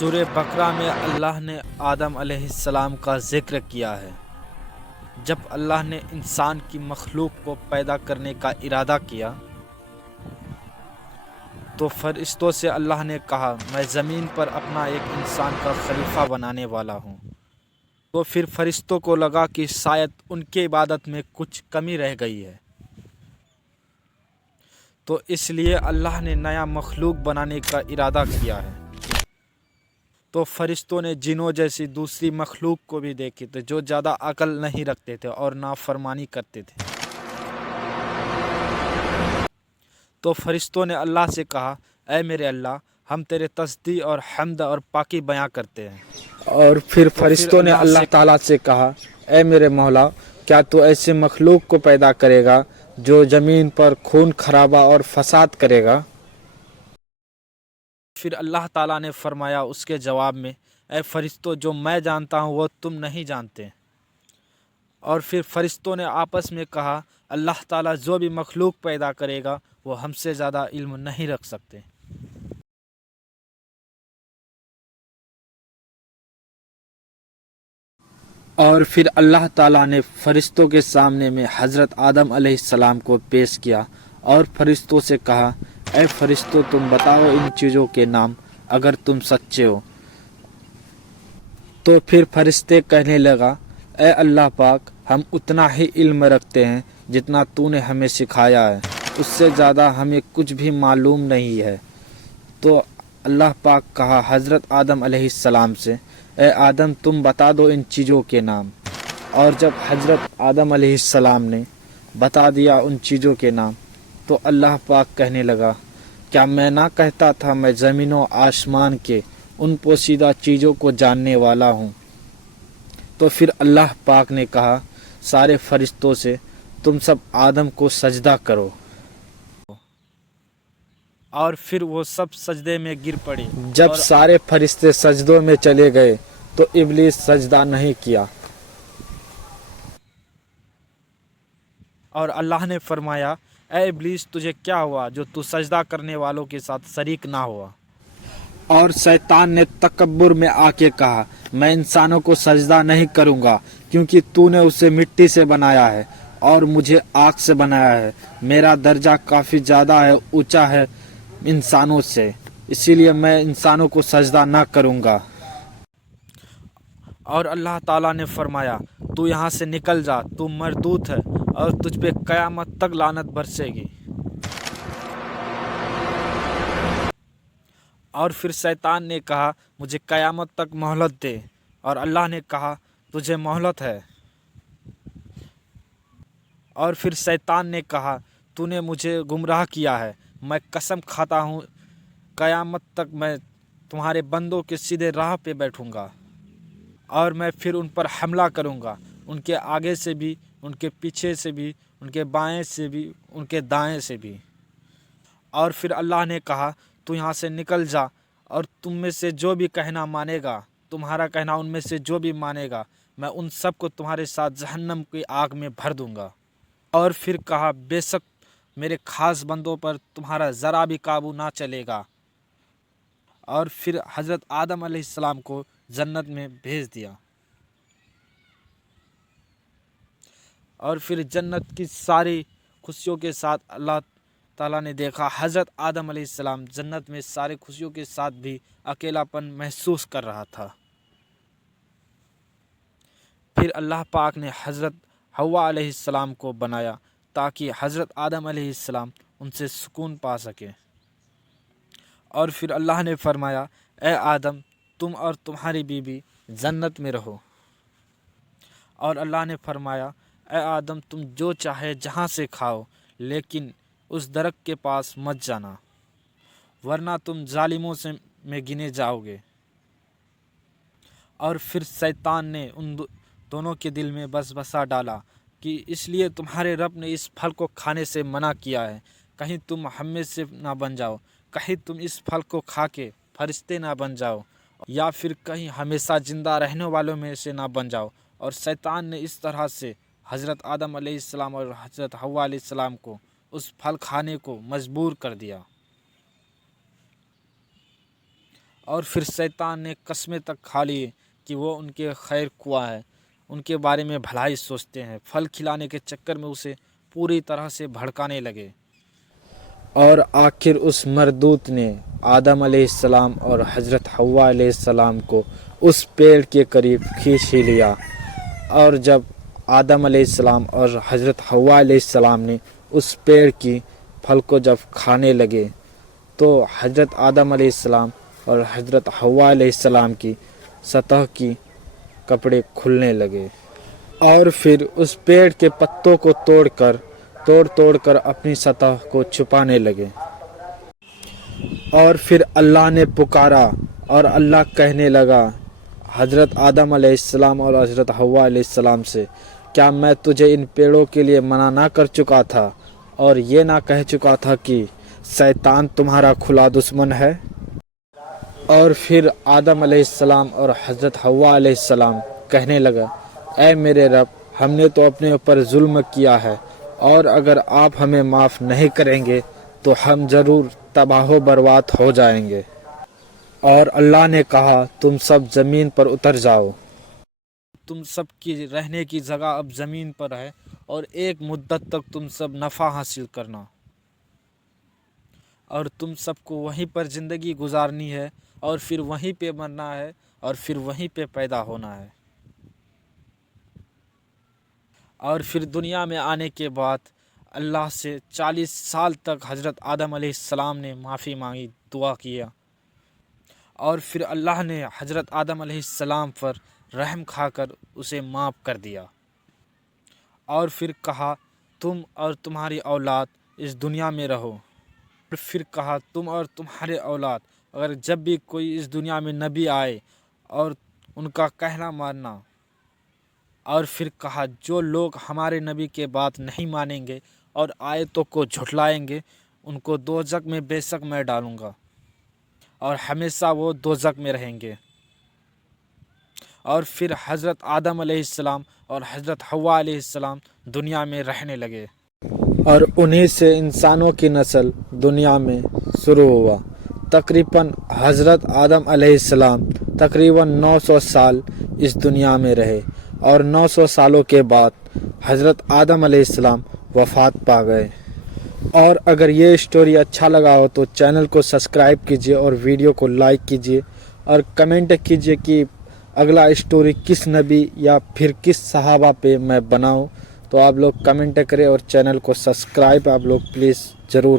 سورہ بقرہ میں اللہ نے آدم علیہ السلام کا ذکر کیا ہے۔ جب اللہ نے انسان کی مخلوق کو پیدا کرنے کا ارادہ کیا تو فرشتوں سے اللہ نے کہا میں زمین پر اپنا ایک انسان کا خلیفہ بنانے والا ہوں۔ تو پھر فرشتوں کو لگا کہ شاید ان کی عبادت میں کچھ کمی رہ گئی ہے، تو اس لیے اللہ نے نیا مخلوق بنانے کا ارادہ کیا ہے۔ تو فرشتوں نے جنوں جیسی دوسری مخلوق کو بھی دیکھے تھے جو زیادہ عقل نہیں رکھتے تھے اور نافرمانی کرتے تھے۔ تو فرشتوں نے اللہ سے کہا اے میرے اللہ، ہم تیرے تسبیح اور حمد اور پاکی بیان کرتے ہیں۔ اور پھر فرشتوں نے اللہ تعالیٰ سے کہا اے میرے مولا، کیا تو ایسے مخلوق کو پیدا کرے گا جو زمین پر خون خرابہ اور فساد کرے گا؟ پھر اللہ تعالیٰ نے فرمایا اس کے جواب میں اے فرشتوں، جو میں جانتا ہوں وہ تم نہیں جانتے۔ اور پھر فرشتوں نے آپس میں کہا اللہ تعالیٰ جو بھی مخلوق پیدا کرے گا وہ ہم سے زیادہ علم نہیں رکھ سکتے۔ اور پھر اللہ تعالیٰ نے فرشتوں کے سامنے میں حضرت آدم علیہ السلام کو پیش کیا اور فرشتوں سے کہا اے فرشتوں، تم بتاؤ ان چیزوں کے نام اگر تم سچے ہو۔ تو پھر فرشتے کہنے لگا اے اللہ پاک، ہم اتنا ہی علم رکھتے ہیں جتنا تو نے ہمیں سکھایا ہے، اس سے زیادہ ہمیں کچھ بھی معلوم نہیں ہے۔ تو اللہ پاک کہا حضرت آدم علیہ السلام سے اے آدم، تم بتا دو ان چیزوں کے نام۔ اور جب حضرت آدم علیہ السلام نے بتا دیا ان چیزوں کے نام تو اللہ پاک کہنے لگا کیا میں نہ کہتا تھا میں زمین و آسمان کے ان پوشیدہ چیزوں کو جاننے والا ہوں۔ تو پھر اللہ پاک نے کہا سارے فرشتوں سے تم سب آدم کو سجدہ کرو، اور پھر وہ سب سجدے میں گر پڑے۔ جب سارے فرشتے سجدوں میں چلے گئے تو ابلیس سجدہ نہیں کیا، اور اللہ نے فرمایا اے ابلیس، تجھے کیا ہوا جو تو سجدہ کرنے والوں کے ساتھ شریک نہ ہوا؟ اور شیطان نے تکبر میں آ کے کہا میں انسانوں کو سجدہ نہیں کروں گا کیونکہ تو نے اسے مٹی سے بنایا ہے اور مجھے آگ سے بنایا ہے، میرا درجہ کافی زیادہ ہے، اونچا ہے انسانوں سے، اسی لیے میں انسانوں کو سجدہ نہ کروں گا۔ اور اللہ تعالیٰ نے فرمایا تو یہاں سے نکل جا، تو مردود ہے اور تجھ پہ قیامت تک لعنت برسے گی۔ اور پھر شیطان نے کہا مجھے قیامت تک مہلت دے، اور اللہ نے کہا تجھے مہلت ہے۔ اور پھر شیطان نے کہا تو نے مجھے گمراہ کیا ہے، میں قسم کھاتا ہوں قیامت تک میں تمہارے بندوں کے سیدھے راہ پہ بیٹھوں گا، اور میں پھر ان پر حملہ کروں گا، ان کے آگے سے بھی، ان کے پیچھے سے بھی، ان کے بائیں سے بھی، ان کے دائیں سے بھی۔ اور پھر اللہ نے کہا تو یہاں سے نکل جا، اور تم میں سے جو بھی کہنا مانے گا، تمہارا کہنا ان میں سے جو بھی مانے گا، میں ان سب کو تمہارے ساتھ جہنم کی آگ میں بھر دوں گا۔ اور پھر کہا بے شک میرے خاص بندوں پر تمہارا ذرا بھی قابو نہ چلے گا۔ اور پھر حضرت آدم علیہ السلام کو جنت میں بھیج دیا، اور پھر جنت کی ساری خوشیوں کے ساتھ اللہ تعالیٰ نے دیکھا حضرت آدم علیہ السلام جنت میں سارے خوشیوں کے ساتھ بھی اکیلا پن محسوس کر رہا تھا۔ پھر اللہ پاک نے حضرت حوا علیہ السلام کو بنایا تاکہ حضرت آدم علیہ السلام ان سے سکون پا سکے۔ اور پھر اللہ نے فرمایا اے آدم، تم اور تمہاری بیوی جنت میں رہو۔ اور اللہ نے فرمایا اے آدم، تم جو چاہے جہاں سے کھاؤ، لیکن اس درخت کے پاس مت جانا ورنہ تم ظالموں میں گنے جاؤ گے۔ اور پھر شیطان نے ان دونوں کے دل میں وسوسہ ڈالا کہ اس لیے تمہارے رب نے اس پھل کو کھانے سے منع کیا ہے، کہیں تم ہم میں سے نہ بن جاؤ، کہیں تم اس پھل کو کھا کے فرشتے نہ بن جاؤ، یا پھر کہیں ہمیشہ زندہ رہنے والوں میں سے نہ بن جاؤ۔ اور شیطان نے اس طرح سے حضرت آدم علیہ السلام اور حضرت حوا علیہ السلام کو اس پھل کھانے کو مجبور کر دیا۔ اور پھر شیطان نے قسمیں تک کھا لی کہ وہ ان کے خیر خواہ ہے، ان کے بارے میں بھلائی سوچتے ہیں۔ پھل کھلانے کے چکر میں اسے پوری طرح سے بھڑکانے لگے، اور آخر اس مردود نے آدم علیہ السلام اور حضرت حوا علیہ السلام کو اس پیڑ کے قریب کھینچ ہی لیا۔ اور جب آدم علیہ السلام اور حضرت حوا علیہ السلام نے اس پیڑ کی پھل کو جب کھانے لگے تو حضرت آدم علیہ السلام اور حضرت حوا علیہ السلام کی سطح کی کپڑے کھلنے لگے، اور پھر اس پیڑ کے پتوں کو توڑ کر اپنی سطح کو چھپانے لگے۔ اور پھر اللہ نے پکارا اور اللہ کہنے لگا حضرت آدم علیہ السلام اور حضرت حوا علیہ السلام سے، کیا میں تجھے ان پیڑوں کے لیے منع نہ کر چکا تھا اور یہ نہ کہہ چکا تھا کہ شیطان تمہارا کھلا دشمن ہے؟ اور پھر آدم علیہ السلام اور حضرت حوا علیہ السلام کہنے لگا، اے میرے رب، ہم نے تو اپنے اوپر ظلم کیا ہے، اور اگر آپ ہمیں معاف نہیں کریں گے تو ہم ضرور تباہ و برباد ہو جائیں گے۔ اور اللہ نے کہا، تم سب زمین پر اتر جاؤ، تم سب کی رہنے کی جگہ اب زمین پر ہے، اور ایک مدت تک تم سب نفع حاصل کرنا، اور تم سب کو وہیں پر زندگی گزارنی ہے، اور پھر وہیں پہ مرنا ہے، اور پھر وہیں پہ پیدا ہونا ہے۔ اور پھر دنیا میں آنے کے بعد اللہ سے 40 سال تک حضرت آدم علیہ السلام نے معافی مانگی، دعا کیا، اور پھر اللہ نے حضرت آدم علیہ السلام پر رحم کھا کر اسے معاف کر دیا، اور پھر کہا تم اور تمہاری اولاد اس دنیا میں رہو۔ پھر کہا تم اور تمہارے اولاد اگر جب بھی کوئی اس دنیا میں نبی آئے اور ان کا کہنا ماننا، اور پھر کہا جو لوگ ہمارے نبی کے بات نہیں مانیں گے اور آیتوں کو جھٹلائیں گے ان کو دوزخ میں بے شک میں ڈالوں گا، اور ہمیشہ وہ دوزخ میں رہیں گے۔ اور پھر حضرت آدم علیہ السلام اور حضرت حوا علیہ السلام دنیا میں رہنے لگے، اور انہی سے انسانوں کی نسل دنیا میں شروع ہوا۔ تقریباً حضرت آدم علیہ السلام تقریباً 900 سال اس دنیا میں رہے، اور 900 سالوں کے بعد حضرت آدم علیہ السلام وفات پا گئے۔ اور اگر یہ اسٹوری اچھا لگا ہو تو چینل کو سبسکرائب کیجیے اور ویڈیو کو لائک کیجیے، اور کمنٹ کیجیے کہ اگلا اسٹوری کس نبی یا پھر کس صحابہ پہ میں بناؤں۔ تو آپ لوگ کمنٹ کریں اور چینل کو سبسکرائب آپ لوگ پلیز ضرور